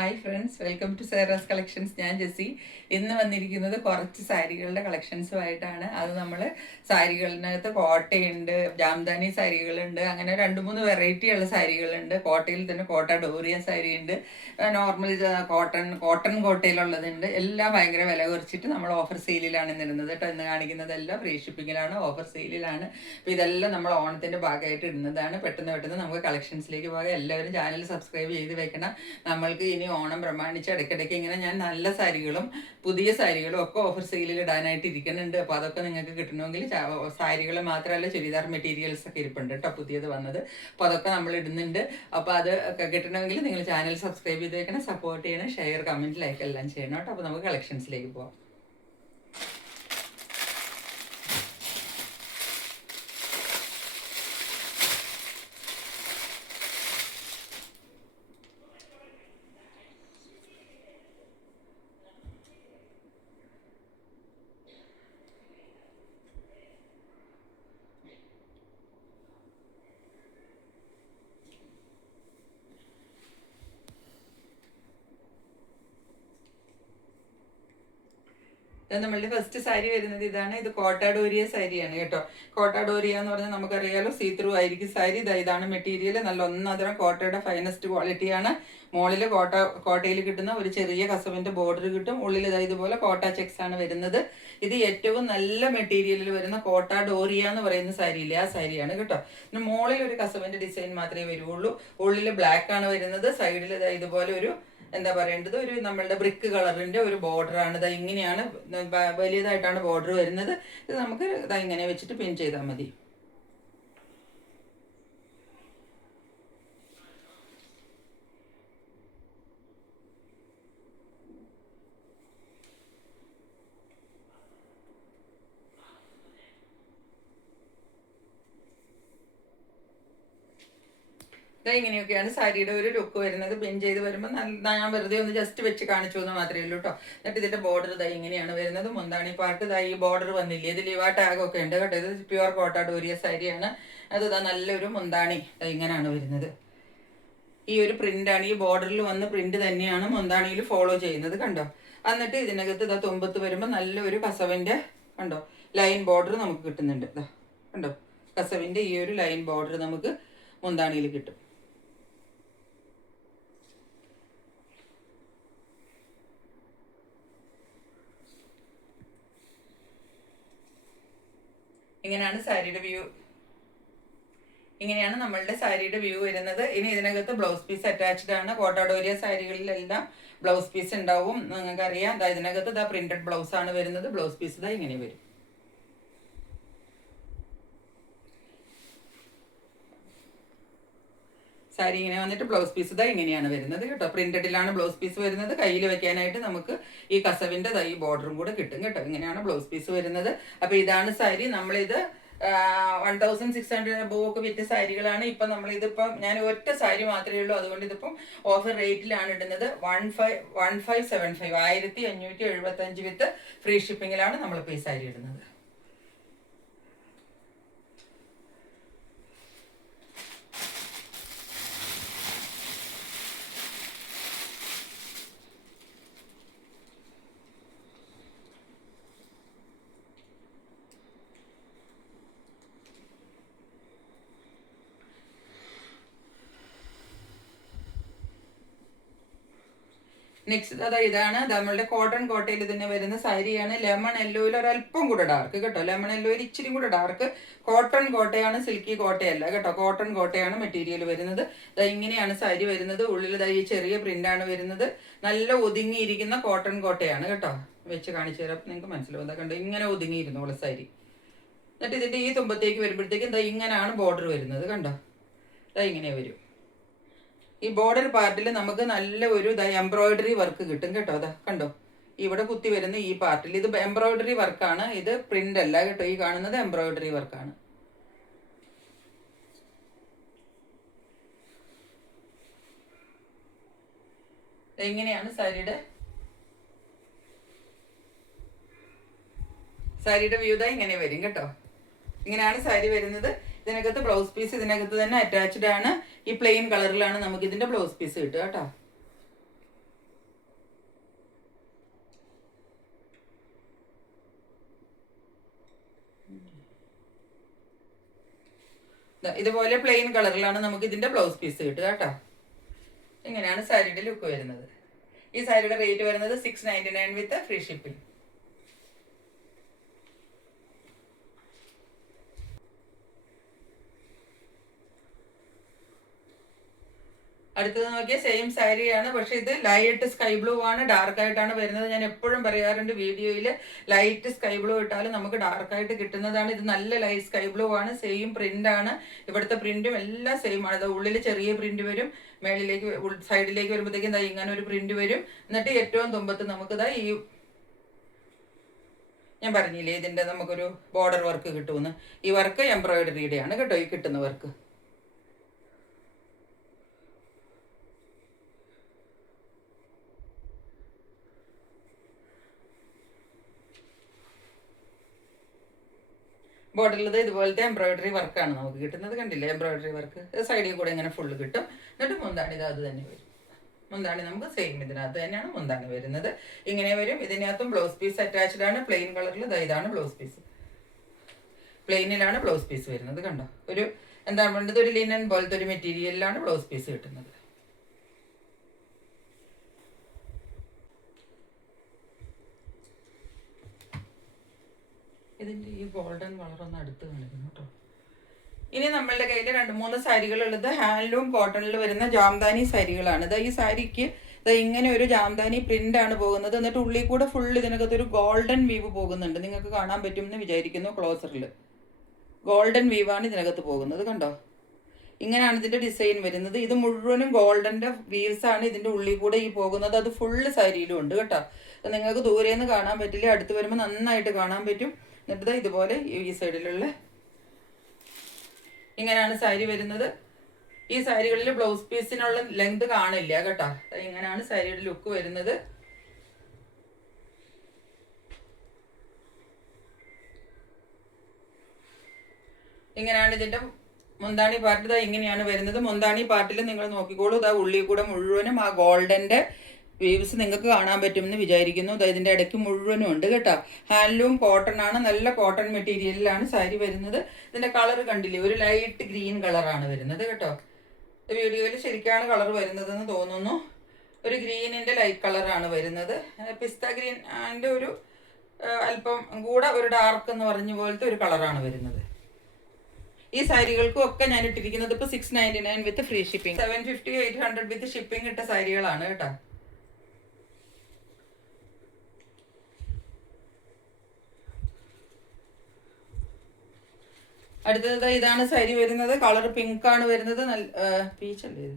Hi friends, welcome to Sera's collections. ഞാൻ ജെസ്സി. ഇന്ന് വന്നിരിക്കുന്നത് കുറച്ച് സാരികളുടെ കളക്ഷൻസുമായിട്ടാണ്. അത് നമ്മൾ സാരികളിനകത്ത് കോട്ടയുണ്ട്, ജാംദാനി സാരികളുണ്ട്, അങ്ങനെ 2-3 വെറൈറ്റി ഉള്ള സാരികളുണ്ട്. കോട്ടയിൽ തന്നെ കോട്ട ഡോറിയ സാരി ഉണ്ട്, നോർമൽ കോട്ടൺ കോട്ടയിലുള്ളതുണ്ട്. എല്ലാം ഭയങ്കര വില കുറച്ചിട്ട് നമ്മൾ ഓഫർ സെയിലിലാണ് ഇടുന്നത് കേട്ടോ. ഇന്ന് കാണിക്കുന്നതെല്ലാം ഫ്രീ ഷിപ്പിങ്ങിലാണ്, ഓഫർ സെയിലിലാണ്. അപ്പോൾ ഇതെല്ലാം നമ്മൾ ഓണത്തിൻ്റെ ഭാഗമായിട്ട് ഇടുന്നതാണ്. പെട്ടെന്ന് പെട്ടെന്ന് നമുക്ക് കളക്ഷൻസിലേക്ക് പോകാം. എല്ലാവരും ചാനൽ സബ്സ്ക്രൈബ് ചെയ്ത് വെക്കണം. നമ്മൾക്ക് ഇനി ഓണം പ്രമാണിച്ച് ഇടയ്ക്കിടയ്ക്ക് ഇങ്ങനെ ഞാൻ നല്ല സാരികളും പുതിയ സാരികളും ഒക്കെ ഓഫർ സെയിലിൽ ഇടാനായിട്ട് ഇരിക്കുന്നുണ്ട്. അപ്പോൾ അതൊക്കെ നിങ്ങൾക്ക് കിട്ടണമെങ്കിൽ സാരികൾ മാത്രമല്ല, ചുരിദാർ മെറ്റീരിയൽസ് ഒക്കെ ഇരിപ്പുണ്ട് കേട്ടോ, പുതിയത് വന്നത്. അപ്പോൾ അതൊക്കെ നമ്മൾ ഇടുന്നുണ്ട്. അപ്പോൾ അത് ഒക്കെ കിട്ടണമെങ്കിൽ നിങ്ങൾ ചാനൽ സബ്സ്ക്രൈബ് ചെയ്ത് വെക്കണം, സപ്പോർട്ട് ചെയ്യണം, ഷെയർ, കമൻറ്റ്, ലൈക്ക് എല്ലാം ചെയ്യണം കേട്ടോ. അപ്പോൾ നമുക്ക് കളക്ഷൻസിലേക്ക് പോകാം. നമ്മളുടെ ഫസ്റ്റ് സാരി വരുന്നത് ഇതാണ്. ഇത് കോട്ട ഡോറിയ സാരിയാണ് കേട്ടോ. കോട്ട ഡോറിയ എന്ന് പറഞ്ഞാൽ നമുക്കറിയാലോ, സീ ത്രൂ ആയിരിക്കും സാരി. ഇതാണ് മെറ്റീരിയൽ. നല്ല ഒന്നതരം കോട്ടയുടെ ഫൈനസ്റ്റ് ക്വാളിറ്റിയാണ്. മുകളിൽ കോട്ടയിൽ കിട്ടുന്ന ഒരു ചെറിയ കസവിന്റെ ബോർഡർ കിട്ടും. ഉള്ളിൽ ഇതുപോലെ കോട്ട ചെക്സ് ആണ് വരുന്നത്. ഇത് ഏറ്റവും നല്ല മെറ്റീരിയലിൽ വരുന്ന കോട്ട ഡോറിയ എന്ന് പറയുന്ന സാരിയില്ലേ, ആ സാരിയാണ് കേട്ടോ. പിന്നെ മുകളിൽ ഒരു കസവിന്റെ ഡിസൈൻ മാത്രമേ വരുള്ളൂ. ഉള്ളിൽ ബ്ലാക്ക് ആണ് വരുന്നത്. സൈഡിൽ ഇതുപോലെ ഒരു എന്താ പറയേണ്ടത്, ഒരു നമ്മളുടെ ബ്രിക്ക് കളറിന്റെ ഒരു ബോർഡറാണ്. ഇതാ ഇങ്ങനെയാണ്, വലിയതായിട്ടാണ് ബോർഡർ വരുന്നത്. ഇത് നമുക്ക് ഇതാ ഇങ്ങനെ വെച്ചിട്ട് പിൻ ചെയ്താൽ മതി. ഇങ്ങനെയൊക്കെയാണ് സാരിയുടെ ഒരു ലുക്ക് വരുന്നത്. പിൻ ചെയ്ത് വരുമ്പോൾ ഞാൻ വെറുതെ ഒന്ന് ജസ്റ്റ് വെച്ച് കാണിച്ചു എന്ന് മാത്രമേ ഉള്ളൂ കേട്ടോ. എന്നിട്ട് ഇതിന്റെ ബോർഡർ ഇങ്ങനെയാണ് വരുന്നത്. മുന്താണി പാർട്ട് ഈ ബോർഡർ വന്നില്ലേ, ഇതിൽ ഇവ ടാഗ് ഒക്കെ ഉണ്ട് കേട്ടോ. ഇത് പ്യുവർ കോട്ട ഡോറിയ സാരിയാണ്. അത് നല്ലൊരു മുന്താണി ഇങ്ങനെയാണ് വരുന്നത്. ഈ ഒരു പ്രിന്റാണ്, ഈ ബോർഡറിൽ വന്ന പ്രിന്റ് തന്നെയാണ് മുന്താണിയിൽ ഫോളോ ചെയ്യുന്നത് കണ്ടോ. എന്നിട്ട് ഇതിനകത്ത് തുമ്പത്ത് വരുമ്പോൾ നല്ലൊരു കസവിന്റെ കണ്ടോ ലൈൻ ബോർഡർ നമുക്ക് കിട്ടുന്നുണ്ട്. കണ്ടോ, കസവിന്റെ ഈ ഒരു ലൈൻ ബോർഡർ നമുക്ക് മുന്താണിയിൽ കിട്ടും. ഇങ്ങനെയാണ് സാരിയുടെ വ്യൂ. ഇങ്ങനെയാണ് നമ്മളുടെ സാരിയുടെ വ്യൂ വരുന്നത്. ഇനി ഇതിനകത്ത് ബ്ലൗസ് പീസ് അറ്റാച്ച്ഡ് ആണ്. കോട്ടാഡോരിയ സാരികളിലെല്ലാം ബ്ലൗസ് പീസ് ഉണ്ടാവും, നിങ്ങൾക്കറിയാം. ഇതിനകത്ത് പ്രിന്റഡ് ബ്ലൗസ് ആണ് വരുന്നത്. ബ്ലൗസ് പീസ് ഇങ്ങനെ വരും. സാരി ഇങ്ങനെ വന്നിട്ട് ബ്ലൗസ് പീസ് ഇങ്ങനെയാണ് വരുന്നത് കേട്ടോ. പ്രിന്റഡിലാണ് ബ്ലൗസ് പീസ് വരുന്നത്. കയ്യിൽ വെക്കാനായിട്ട് നമുക്ക് ഈ കസവിന്റെ ഈ ബോർഡറും കൂടെ കിട്ടും കേട്ടോ. ഇങ്ങനെയാണ് ബ്ലൗസ് പീസ് വരുന്നത്. അപ്പൊ ഇതാണ് സാരി. നമ്മളിത് 1600 ഒക്കെ വിറ്റ സാരികളാണ്. ഇപ്പൊ നമ്മളിതിപ്പം ഞാൻ ഒറ്റ സാരി മാത്രമേ ഉള്ളൂ, അതുകൊണ്ട് ഇതിപ്പം ഓഫർ റേറ്റിലാണ് ഇടുന്നത്. 1575 1575 വിത്ത് ഫ്രീ ഷിപ്പിങ്ങിലാണ് നമ്മളിപ്പോൾ ഈ സാരി ഇടുന്നത്. നെക്സ്റ്റ് ഇതാണ് നമ്മളുടെ കോട്ടൺ കോട്ടയിൽ തന്നെ വരുന്ന സാരിയാണ്. ലെമൺ യെല്ലോയിൽ ഒരല്പം കൂടെ ഡാർക്ക് കേട്ടോ. ലെമൺ യെല്ലോയിൽ ഇച്ചിരി കൂടെ ഡാർക്ക്. കോട്ടൺ കോട്ടയാണ്, സിൽക്കി കോട്ടയല്ല കേട്ടോ. കോട്ടൺ കോട്ടയാണ് മെറ്റീരിയൽ വരുന്നത്. ഇങ്ങനെയാണ് സാരി വരുന്നത്. ഉള്ളിൽ ഈ ചെറിയ പ്രിന്റാണ് വരുന്നത്. നല്ല ഒതുങ്ങിയിരിക്കുന്ന കോട്ടൺ കോട്ടയാണ് കേട്ടോ. വെച്ച് കാണിച്ചു തരാം, നിങ്ങൾക്ക് മനസ്സിലാവും. കണ്ടോ, ഇങ്ങനെ ഒതുങ്ങിയിരുന്നോളൂ സാരി. എന്നിട്ട് ഇതിന്റെ ഈ തുമ്പത്തേക്ക് വരുമ്പോഴത്തേക്കും ഇങ്ങനെയാണ് ബോർഡർ വരുന്നത് കണ്ടോ. ഇങ്ങനെ വരും. ഈ ബോർഡർ പാർട്ടിൽ നമുക്ക് നല്ല ഒരു എംബ്രോയിഡറി വർക്ക് കിട്ടും കേട്ടോ. കണ്ടോ, ഇവിടെ കുത്തി വരുന്ന ഈ പാർട്ടിൽ ഇത് എംബ്രോയിഡറി വർക്കാണ്. ഇത് പ്രിന്റ് അല്ല കേട്ടോ. ഈ കാണുന്നത് എംബ്രോയിഡറി വർക്കാണ്. എങ്ങനെയാണ് സാരിയുടെ വ്യൂ ഇങ്ങനെ വരും കേട്ടോ. ഇങ്ങനെയാണ് സാരി വരുന്നത്. ഇതിനകത്ത് ബ്ലൗസ് പീസ് ഇതിനകത്ത് തന്നെ അറ്റാച്ച്ഡ് ആണ്. ഈ പ്ലെയിൻ കളറിലാണ് നമുക്ക് ഇതിന്റെ ബ്ലൗസ് പീസ് കിട്ടുക കേട്ടോ. ഇതുപോലെ പ്ലെയിൻ കളറിലാണ് നമുക്ക് ഇതിന്റെ ബ്ലൗസ് പീസ് കിട്ടുക കേട്ടോ. ഇങ്ങനെയാണ് സാരിയുടെ ലുക്ക് വരുന്നത്. ഈ സാരിയുടെ റേറ്റ് വരുന്നത് 699 വിത്ത് ഫ്രീ ഷിപ്പിംഗ്. അടുത്തത് നോക്കിയാൽ സെയിം സാരിയാണ്, പക്ഷെ ഇത് ലൈറ്റ് സ്കൈ ബ്ലൂ ആണ്, ഡാർക്ക് ആയിട്ടാണ് വരുന്നത്. ഞാൻ എപ്പോഴും പറയാറുണ്ട് വീഡിയോയിൽ, ലൈറ്റ് സ്കൈ ബ്ലൂ ഇട്ടാലും നമുക്ക് ഡാർക്ക് ആയിട്ട് കിട്ടുന്നതാണ്. ഇത് നല്ല ലൈറ്റ് സ്കൈ ബ്ലൂ ആണ്, സെയിം പ്രിന്റ് ആണ്. ഇവിടുത്തെ പ്രിന്റും എല്ലാം സെയിം ആണ്. ഉള്ളിൽ ചെറിയ പ്രിന്റ് വരും, മേളിലേക്ക് സൈഡിലേക്ക് വരുമ്പോഴത്തേക്കും ഇങ്ങനെ ഒരു പ്രിന്റ് വരും. എന്നിട്ട് ഏറ്റവും തുമ്പത്ത് നമുക്കിതാ ഈ ഞാൻ പറഞ്ഞില്ലേ ഇതിന്റെ നമുക്കൊരു ബോർഡർ വർക്ക് കിട്ടുമെന്ന്. ഈ വർക്ക് എംബ്രോയിഡറിയുടെ ആണ് കേട്ടോ, ഈ കിട്ടുന്ന വർക്ക്. ബോർഡറിൽ ഇതുപോലത്തെ എംബ്രോയിഡറി വർക്കാണ് നമുക്ക് കിട്ടുന്നത്. കണ്ടില്ലേ എംബ്രോയിഡറി വർക്ക് സൈഡിൽ കൂടെ ഇങ്ങനെ ഫുള്ള് കിട്ടും. എന്നിട്ട് മുന്താണി ഇത് അത് തന്നെ വരും. മുന്താണി നമുക്ക് സെയിം ഇതിനകത്ത് തന്നെയാണ് മുന്താണി വരുന്നത്. ഇങ്ങനെ വരും. ഇതിനകത്തും ബ്ലൗസ് പീസ് അറ്റാച്ച്ഡ് ആണ് പ്ലെയിൻ കളറിൽ. ഇതാണ് ബ്ലൗസ് പീസ്, പ്ലെയിനിലാണ് ബ്ലൗസ് പീസ് വരുന്നത്. കണ്ടോ, ഒരു എന്താണ് വേണ്ടത്, ഒരു ലിനൻ പോലത്തെ ഒരു മെറ്റീരിയലിലാണ് ബ്ലൗസ് പീസ് കിട്ടുന്നത്. ഇതിൻ്റെ ഈ ഗോൾഡൻ കളർ ഒന്ന് അടുത്ത് കാണിക്കുന്നു കേട്ടോ. ഇനി നമ്മളുടെ കയ്യിൽ 2-3 സാരികൾ ഉള്ളത് ഹാൻഡ്ലൂം കോട്ടണിൽ വരുന്ന ജാംദാനി സാരികളാണ്. ഈ സാരിക്ക് ഇങ്ങനെ ഒരു ജാംദാനി പ്രിന്റ് ആണ് പോകുന്നത്. എന്നിട്ട് ഉള്ളിൽ കൂടെ ഫുൾ ഇതിനകത്ത് ഒരു ഗോൾഡൻ വീവ് പോകുന്നുണ്ട്. നിങ്ങൾക്ക് കാണാൻ പറ്റുമെന്ന് വിചാരിക്കുന്നു. ക്ലോസറിൽ ഗോൾഡൻ വീവാണ് ഇതിനകത്ത് പോകുന്നത്. കണ്ടോ, ഇങ്ങനെയാണ് ഇതിന്റെ ഡിസൈൻ വരുന്നത്. ഇത് മുഴുവനും ഗോൾഡന്റെ വീവ്സ് ആണ് ഇതിന്റെ ഉള്ളിൽ കൂടെ ഈ പോകുന്നത്. അത് ഫുള്ള് സാരിയിലും ഉണ്ട് കേട്ടോ. നിങ്ങൾക്ക് ദൂരെ നിന്ന് കാണാൻ പറ്റില്ല, അടുത്ത് വരുമ്പോൾ നന്നായിട്ട് കാണാൻ പറ്റും. എന്നിട്ട് ഇതുപോലെ ഈ സൈഡിലുള്ള ഇങ്ങനെയാണ് സാരി വരുന്നത്. ഈ സാരികളിൽ ബ്ലൗസ് പീസിനുള്ള ലെങ്ത് കാണില്ല കേട്ടോ. ഇങ്ങനെയാണ് സാരിയുടെ ലുക്ക് വരുന്നത്. ഇങ്ങനെയാണ് ഇതിന്റെ മുന്താണി പാർട്ട്. ഇങ്ങനെയാണ് വരുന്നത്. മുന്താണി പാർട്ടിൽ നിങ്ങൾ നോക്കിക്കോളൂ, ഉള്ളിൽ കൂടെ മുഴുവനും ആ ഗോൾഡന്റെ വീവ്സ് നിങ്ങൾക്ക് കാണാൻ പറ്റുമെന്ന് വിചാരിക്കുന്നു. ഇതിന്റെ ഇടയ്ക്ക് മുഴുവനും ഉണ്ട് കേട്ടോ. ഹാൻഡ്ലൂം കോട്ടൺ ആണ്, നല്ല കോട്ടൺ മെറ്റീരിയലിലാണ് സാരി വരുന്നത്. ഇതിന്റെ കളർ കണ്ടില്ലേ, ഒരു ലൈറ്റ് ഗ്രീൻ കളറാണ് വരുന്നത് കേട്ടോ. വീഡിയോയിൽ ശരിക്കാണ് കളർ വരുന്നതെന്ന് തോന്നുന്നു. ഒരു ഗ്രീനിന്റെ ലൈറ്റ് കളറാണ് വരുന്നത്. പിസ്ത ഗ്രീൻ അതിന്റെ ഒരു അല്പം കൂടെ ഒരു ഡാർക്ക് എന്ന് പറഞ്ഞ പോലത്തെ ഒരു കളറാണ് വരുന്നത്. ഈ സാരികൾക്കും ഒക്കെ ഞാൻ ഇട്ടിരിക്കുന്നത് ഇപ്പോൾ 699 വിത്ത് ഫ്രീ ഷിപ്പിംഗ്. 750 800 വിത്ത് ഷിപ്പിംഗ് ഇട്ട സാരികളാണ് കേട്ടോ. അടുത്തത് ഇതാണ് സാരി വരുന്നത്. കളർ പിങ്ക് ആണ് വരുന്നത്. പീച്ചല്ലേ ഇത്,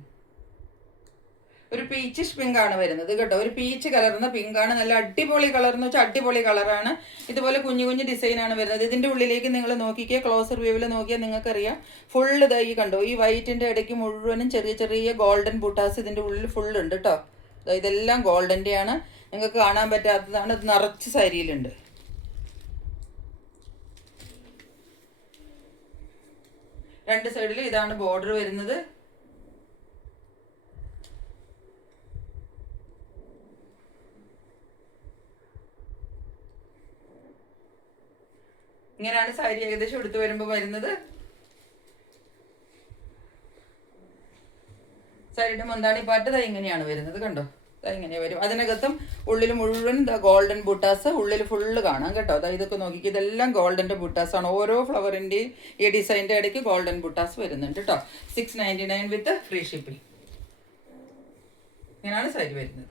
ഒരു പീച്ചിഷ് പിങ്ക് ആണ് വരുന്നത് കേട്ടോ. ഒരു പീച്ച് കലർന്ന പിങ്ക് ആണ്. നല്ല അടിപൊളി കളർ എന്ന് വെച്ചാൽ അടിപൊളി കളറാണ്. ഇതുപോലെ കുഞ്ഞു കുഞ്ഞു ഡിസൈൻ ആണ് വരുന്നത്. ഇതിന്റെ ഉള്ളിലേക്ക് നിങ്ങൾ നോക്കിക്കുക, ക്ലോസർ വ്യൂവിൽ നോക്കിയാൽ നിങ്ങൾക്കറിയാം ഫുള്ള് ഇതായി കണ്ടോ. ഈ വൈറ്റിന്റെ ഇടയ്ക്ക് മുഴുവനും ചെറിയ ചെറിയ ഗോൾഡൻ ബുട്ടാസ് ഇതിന്റെ ഉള്ളിൽ ഫുള്ള് ഉണ്ട് കേട്ടോ. ഇതെല്ലാം ഗോൾഡന്റെ ആണ്. നിങ്ങൾക്ക് കാണാൻ പറ്റാത്തതാണ്. ഇത് നിറച്ച് സാരിയിലുണ്ട്. രണ്ട് സൈഡിൽ ഇതാണ് ബോർഡർ വരുന്നത്. ഇങ്ങനെയാണ് സാരി ഏകദേശം എടുത്തു വരുമ്പോൾ വരുന്നത്. സാരിയുടെ മുന്താണി പാട്ട് ഇങ്ങനെയാണ് വരുന്നത്. കണ്ടോ, ഇങ്ങനെ വരും. അതിനകത്തും ഉള്ളിൽ മുഴുവൻ ഗോൾഡൻ ബുട്ടാസ് ഉള്ളിൽ ഫുള്ള് കാണാം കേട്ടോ. ഇതൊക്കെ നോക്കിക്കുക, ഇതെല്ലാം ഗോൾഡന്റെ ബുട്ടാസ് ആണ്. ഓരോ ഫ്ലവറിന്റെയും ഈ ഡിസൈനിന്റെ ഇടയ്ക്ക് ഗോൾഡൻ ബുട്ടാസ് വരുന്നുണ്ട് കേട്ടോ. 699 വിത്ത് ഫ്രീ ഷിപ്പിംഗ്. ഇങ്ങനെയാണ് സാരി വരുന്നത്.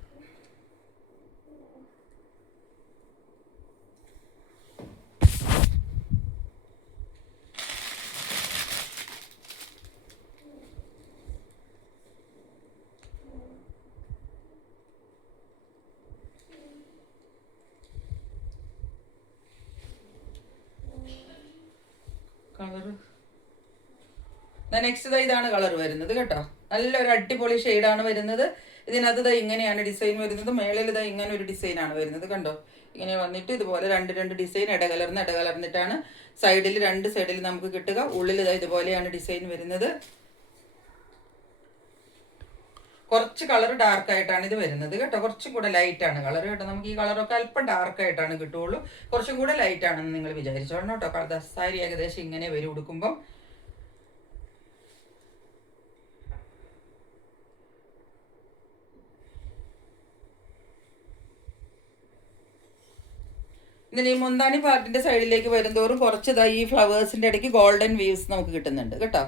കളർ നെക്സ്റ്റ് ഇതാണ് കളർ വരുന്നത് കേട്ടോ. നല്ലൊരു അടിപൊളി ഷെയ്ഡാണ് വരുന്നത്. ഇതിനകത്ത് ഇങ്ങനെയാണ് ഡിസൈൻ വരുന്നത്. മേളിൽ ഇങ്ങനെ ഒരു ഡിസൈനാണ് വരുന്നത്. കണ്ടോ, ഇങ്ങനെ വന്നിട്ട് ഇതുപോലെ രണ്ട് ഡിസൈൻ ഇടകലർന്നിട്ടാണ് സൈഡിൽ രണ്ട് സൈഡിൽ നമുക്ക് കിട്ടുക. ഉള്ളിൽ ഇതുപോലെയാണ് ഡിസൈൻ വരുന്നത്. കുറച്ച് കളർ ഡാർക്ക് ആയിട്ടാണ് ഇത് വരുന്നത് കേട്ടോ. കുറച്ചും കൂടെ ലൈറ്റ് ആണ് കളർ കേട്ടോ. നമുക്ക് ഈ കളറൊക്കെ അല്പം ഡാർക്ക് ആയിട്ടാണ് കിട്ടുള്ളൂ. കുറച്ചും കൂടെ ലൈറ്റ് ആണെന്ന് നിങ്ങൾ വിചാരിച്ചോളണം കേട്ടോ. സാരി ഏകദേശം ഇങ്ങനെ വരും ഉടുക്കുമ്പോൾ. ഇതിന് ഈ മുന്താണി പാർട്ടിന്റെ സൈഡിലേക്ക് വരുന്തോറും കുറച്ച് ഈ ഫ്ലവേഴ്സിന്റെ ഇടയ്ക്ക് ഗോൾഡൻ വീവ്സ് നമുക്ക് കിട്ടുന്നുണ്ട് കേട്ടോ.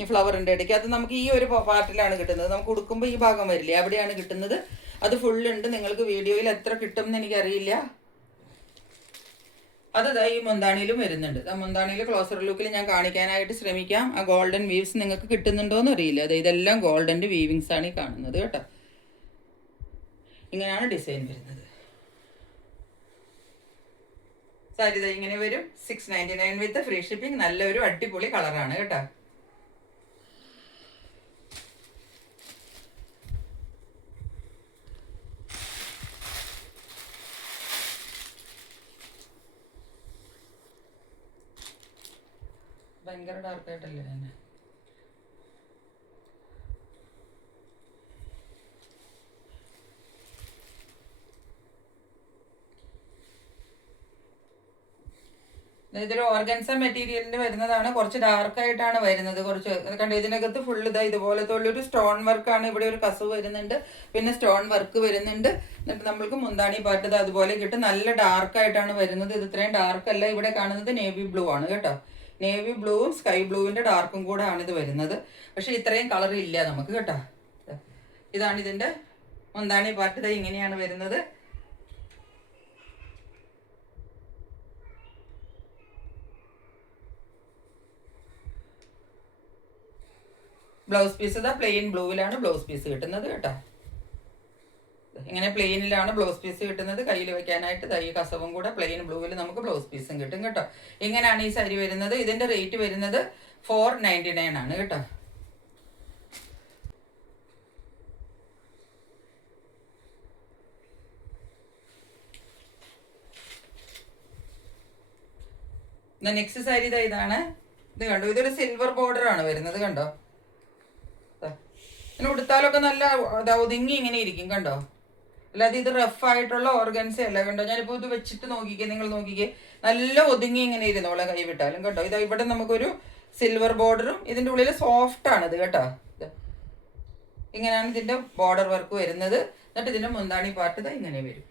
ഈ ഫ്ലവറിന്റെ ഇടയ്ക്ക് അത് നമുക്ക് ഈ ഒരു പാർട്ടിലാണ് കിട്ടുന്നത്. നമുക്ക് ഉടുക്കുമ്പോൾ ഈ ഭാഗം വരില്ലേ, അവിടെയാണ് കിട്ടുന്നത്. അത് ഫുള്ളുണ്ട്. നിങ്ങൾക്ക് വീഡിയോയിൽ എത്ര കിട്ടും എന്ന് എനിക്കറിയില്ല. അത് ഈ മുന്താണിയിലും വരുന്നുണ്ട്. മുന്താണിയിൽ ക്ലോസർ ലുക്കിൽ ഞാൻ കാണിക്കാനായിട്ട് ശ്രമിക്കാം. ആ ഗോൾഡൻ വീവ്സ് നിങ്ങൾക്ക് കിട്ടുന്നുണ്ടോയെന്ന് അറിയില്ല. അത് ഇതെല്ലാം ഗോൾഡൻ്റെ വീവിങ്സ് ആണ് ഈ കാണുന്നത് കേട്ടോ. ഇങ്ങനെയാണ് ഡിസൈൻ വരുന്നത്. സാരി ഇങ്ങനെ വരും. 699 വിത്ത് ഫ്രീ ഷിപ്പിംഗ്. നല്ലൊരു അടിപൊളി കളറാണ് കേട്ടോ. ഭയങ്കര ഡാർക്കായിട്ടല്ലേ തന്നെ. ഇതൊരു ഓർഗൻസ മെറ്റീരിയലിന് വരുന്നതാണ്. കുറച്ച് ഡാർക്കായിട്ടാണ് വരുന്നത്. കുറച്ച് കണ്ടോ, ഇതിനകത്ത് ഫുള്ള് ഇതുപോലത്തെ ഉള്ളൊരു സ്റ്റോൺ വർക്കാണ്. ഇവിടെ ഒരു കസവ് വരുന്നുണ്ട്, പിന്നെ സ്റ്റോൺ വർക്ക് വരുന്നുണ്ട്. എന്നിട്ട് നമ്മൾക്ക് മുന്താണി പാട്ട് അതുപോലെ കിട്ടും. നല്ല ഡാർക്കായിട്ടാണ് വരുന്നത്. ഇത് ഇത്രയും ഡാർക്ക് അല്ല. ഇവിടെ കാണുന്നത് നേവി ബ്ലൂ ആണ് കേട്ടോ. നേവി ബ്ലൂവും സ്കൈ ബ്ലൂവിൻ്റെ ഡാർക്കും കൂടെ ആണ് ഇത് വരുന്നത്. പക്ഷെ ഇത്രയും കളർ ഇല്ല നമുക്ക് കേട്ടോ. ഇതാണ് ഇതിൻ്റെ മുന്താണി പാട്ട്. ഇങ്ങനെയാണ് വരുന്നത്. ബ്ലൗസ് പീസ് പ്ലെയിൻ ബ്ലൂവിലാണ് ബ്ലൗസ് പീസ് കിട്ടുന്നത് കേട്ടോ. ഇങ്ങനെ പ്ലെയിനിലാണ് ബ്ലൗസ് പീസ് കിട്ടുന്നത്. കയ്യിൽ വെക്കാനായിട്ട് ഈ കസവും കൂടെ പ്ലെയിൻ ബ്ലൂവിൽ നമുക്ക് ബ്ലൗസ് പീസും കിട്ടും കേട്ടോ. ഇങ്ങനെയാണ് ഈ സാരി വരുന്നത്. ഇതിന്റെ റേറ്റ് വരുന്നത് 499 ആണ് കേട്ടോ. നെക്സ്റ്റ് സാരി ഇതാണ്. ഇത് കണ്ടോ, ഇതൊരു സിൽവർ ബോർഡർ ആണ് വരുന്നത് കണ്ടോ. ഇങ്ങനെ ഉടുത്താലൊക്കെ നല്ല ഒതുങ്ങി ഇങ്ങനെ ഇരിക്കും കണ്ടോ. അല്ലാതെ ഇത് റഫായിട്ടുള്ള ഓർഗൻസ അല്ല കണ്ടോ. ഞാനിപ്പോൾ ഇത് വെച്ചിട്ട് നോക്കിക്കേ, നിങ്ങൾ നോക്കിക്കേ, നല്ല ഒതുങ്ങി ഇങ്ങനെ ഇരുന്നോളെ കൈ വിട്ടാലും കേട്ടോ. ഇതാ ഇവിടെ നമുക്കൊരു സിൽവർ ബോർഡറും ഇതിൻ്റെ ഉള്ളിൽ സോഫ്റ്റ് ആണിത് കേട്ടോ. ഇങ്ങനെയാണ് ഇതിൻ്റെ ബോർഡർ വർക്ക് വരുന്നത്. എന്നിട്ട് ഇതിൻ്റെ മുന്താണി പാർട്ട് ഇതാ ഇങ്ങനെ വരും.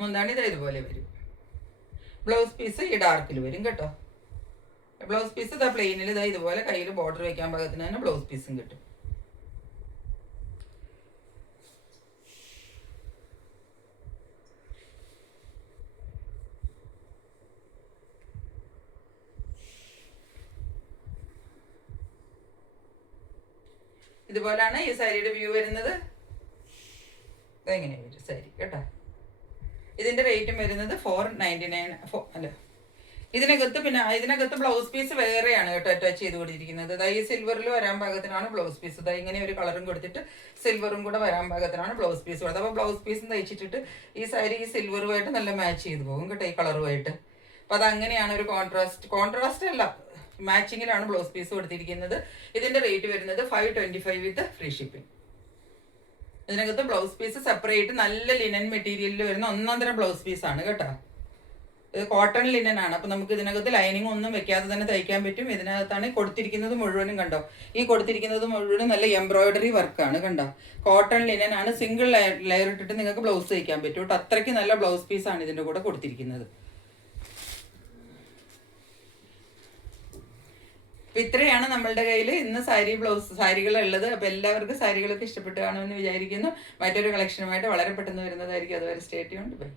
മുന്താണി ഇതുപോലെ വരും. ബ്ലൗസ് പീസ് ഈ ഡാർക്കിൽ വരും കേട്ടോ. ബ്ലൗസ് പീസ് പ്ലെയിനിൽ ഇതുപോലെ കയ്യിൽ ബോർഡർ വെക്കാൻ പാകത്തിന് തന്നെ ബ്ലൗസ് പീസും കിട്ടും. ഇതുപോലാണ് ഈ സാരിയുടെ വ്യൂ വരുന്നത്. ഇതെങ്ങനെ വരും സാരി കേട്ടോ. ഇതിന്റെ റേറ്റും വരുന്നത് 499 അല്ല. ഇതിനകത്ത് ബ്ലൗസ് പീസ് വേറെയാണ് കേട്ടോ അറ്റാച്ച് ചെയ്ത് കൊടുത്തിരിക്കുന്നത്. ഈ സിൽവറിൽ വരാൻ പാകത്തിനാണ് ബ്ലൗസ് പീസ്. ഇങ്ങനെ ഒരു കളറും കൊടുത്തിട്ട് സിൽവറും കൂടെ വരാൻ പാകത്തിനാണ് ബ്ലൗസ് പീസ് കൊടുത്തത്. അപ്പോൾ ബ്ലൗസ് പീസും തയ്ച്ചിട്ടിട്ട് ഈ സാരി ഈ സിൽവറുമായിട്ട് നല്ല മാച്ച് ചെയ്ത് പോകും കേട്ടോ, ഈ കളറുമായിട്ട്. അപ്പോൾ അതങ്ങനെയാണ് ഒരു കോൺട്രാസ്റ്റ് അല്ല, മാച്ചിങ്ങിലാണ് ബ്ലൗസ് പീസ് കൊടുത്തിരിക്കുന്നത്. ഇതിന്റെ റേറ്റ് വരുന്നത് 525 വിത്ത് ഫ്രീ ഷിപ്പിംഗ്. ഇതിനകത്ത് ബ്ലൗസ് പീസ് സെപ്പറേറ്റ് നല്ല ലിനൻ മെറ്റീരിയലിൽ വരുന്ന ഒന്നാന്തരം ബ്ലൗസ് പീസാണ് കേട്ടോ. ഇത് കോട്ടൺ ലിനൻ ആണ്. അപ്പം നമുക്ക് ഇതിനകത്ത് ലൈനിങ് ഒന്നും വെക്കാതെ തന്നെ തയ്ക്കാൻ പറ്റും. ഇതിനകത്താണ് കൊടുത്തിരിക്കുന്നത് മുഴുവനും കണ്ടോ. ഈ കൊടുത്തിരിക്കുന്നത് മുഴുവനും നല്ല എംബ്രോയിഡറി വർക്കാണ് കണ്ടോ. കോട്ടൺ ലിനൻ ആണ്. സിംഗിൾ ലെയർ ഇട്ടിട്ട് നിങ്ങൾക്ക് ബ്ലൗസ് തയ്ക്കാൻ പറ്റും കേട്ടോ. അത്രയ്ക്ക് നല്ല ബ്ലൗസ് പീസാണ് ഇതിൻ്റെ കൂടെ കൊടുത്തിരിക്കുന്നത്. അപ്പം ഇത്രയാണ് നമ്മളുടെ കയ്യിൽ ഇന്ന് സാരികളുള്ളത്. അപ്പോൾ എല്ലാവർക്കും സാരികളൊക്കെ ഇഷ്ടപ്പെട്ട് കാണുമെന്ന് വിചാരിക്കുന്നു. മറ്റൊരു കളക്ഷനുമായിട്ട് വളരെ പെട്ടെന്ന് വരുന്നതായിരിക്കും. അതുവരെ സ്റ്റേ ട്യൂൺഡ്. ബൈ.